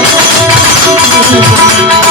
Thank you.